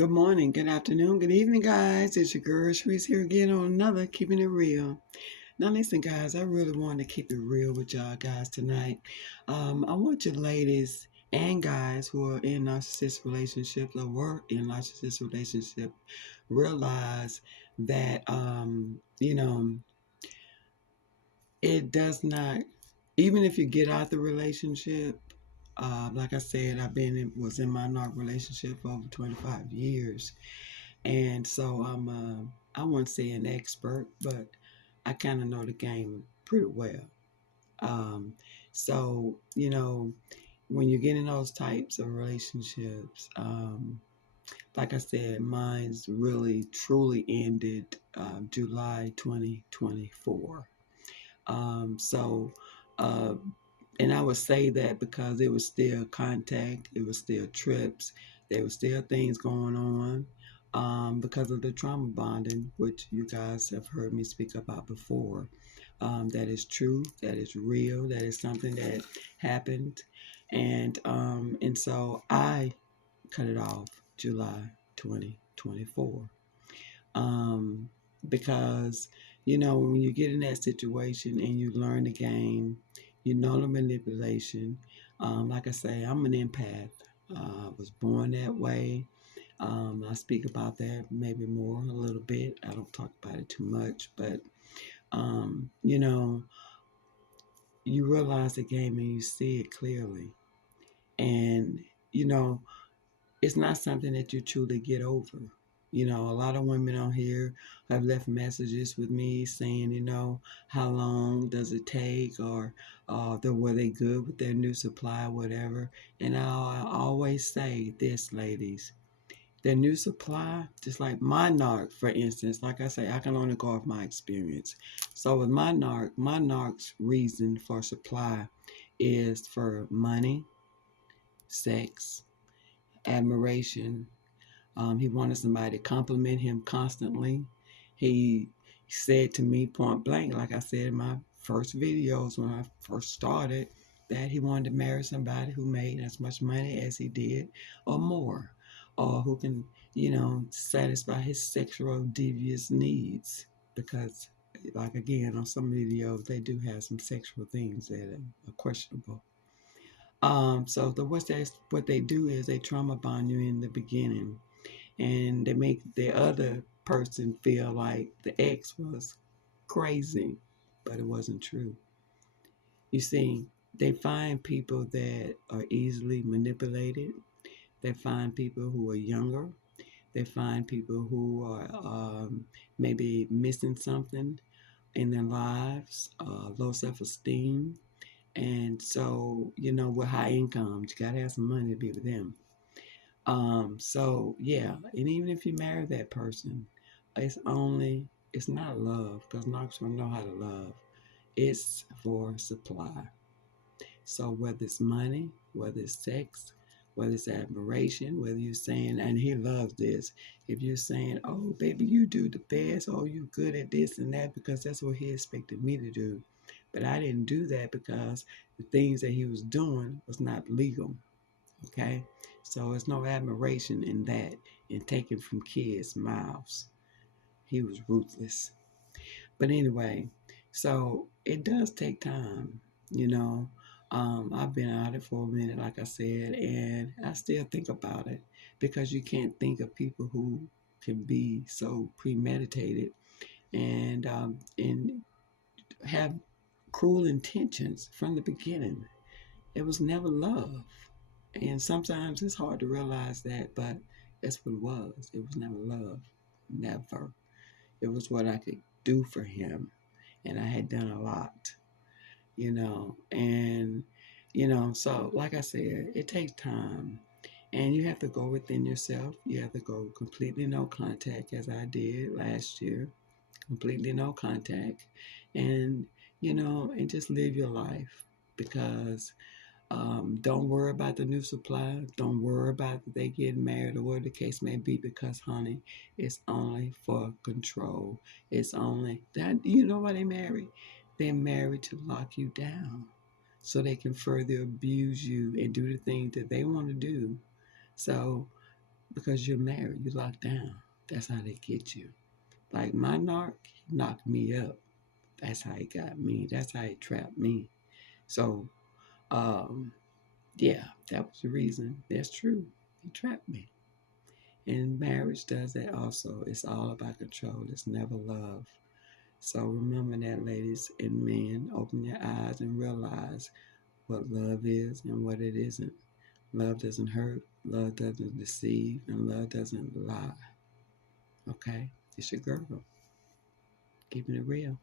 Good morning, good afternoon, good evening, guys. It's your girl Sharice here again on another Keeping It Real. Now, listen, guys, I really want to keep it real with y'all guys tonight. I want you ladies and guys who are in narcissistic relationships or were in narcissistic relationship realize that it does not. Even if you get out the relationship, like I said, was in my narc relationship for over 25 years. And so I wouldn't say an expert, but I kind of know the game pretty well. Um, so, when you get in those types of relationships, like I said, mine's really truly ended July 2024. Um, so, uh, and I would say that because it was still contact, it was still trips, there were still things going on because of the trauma bonding, which you guys have heard me speak about before. That is true, that is real, that is something that happened. And so I cut it off July 2024. Um, because, when you get in that situation and you learn the game, you know the manipulation. Like I say, I'm an empath. I was born that way. I speak about that maybe more a little bit. I don't talk about it too much, but um, you know, you realize the game and you see it clearly. And, you know, it's not something that you truly get over. A lot of women on here have left messages with me saying, how long does it take, or were they good with their new supply, whatever. And I always say this, ladies, their new supply, just like my narc, for instance, like I say, I can only go off my experience. So with my narc's reason for supply is for money, sex, admiration. He wanted somebody to compliment him constantly. He said to me point blank, like I said in my first videos when I first started, that he wanted to marry somebody who made as much money as he did or more, or who can, satisfy his sexual devious needs. Because, like again, on some videos, they do have some sexual things that are questionable. So what they do is they trauma bond you in the beginning, and they make the other person feel like the ex was crazy, but it wasn't true. You see, they find people that are easily manipulated. They find people who are younger. They find people who are maybe missing something in their lives, low self-esteem. And so, with high incomes, you got to have some money to be with them. So yeah, and even if you marry that person, it's not love, because not gonna know how to love. It's for supply. So whether it's money, whether it's sex, whether it's admiration, whether you're saying, and he loves this, if you're saying, oh baby, you do the best, oh you good at this and that, because that's what he expected me to do. But I didn't do that because the things that he was doing was not legal. Okay, so it's no admiration in that, in taking from kids' mouths. He was ruthless. But anyway, so it does take time, you know. I've been out it for a minute, like I said, and I still think about it, because you can't think of people who can be so premeditated and have cruel intentions from the beginning. It was never love. And sometimes it's hard to realize that, but that's what it was. It was never love. Never. It was what I could do for him. And I had done a lot, And, so like I said, it takes time. And you have to go within yourself. You have to go completely no contact, as I did last year. Completely no contact. And, and just live your life. Because don't worry about the new supply. Don't worry about that they getting married or whatever the case may be, because, honey, it's only for control. It's only that, why they married? They're married to lock you down so they can further abuse you and do the things that they want to do. So because you're married, you're locked down. That's how they get you. Like my narc, he knocked me up. That's how he got me. That's how he trapped me. So, um, yeah, that was the reason. That's true. He trapped me. And marriage does that also. It's all about control. It's never love. So remember that, ladies and men. Open your eyes and realize what love is and what it isn't. Love doesn't hurt. Love doesn't deceive. And love doesn't lie. Okay? It's your girl. Keeping it real.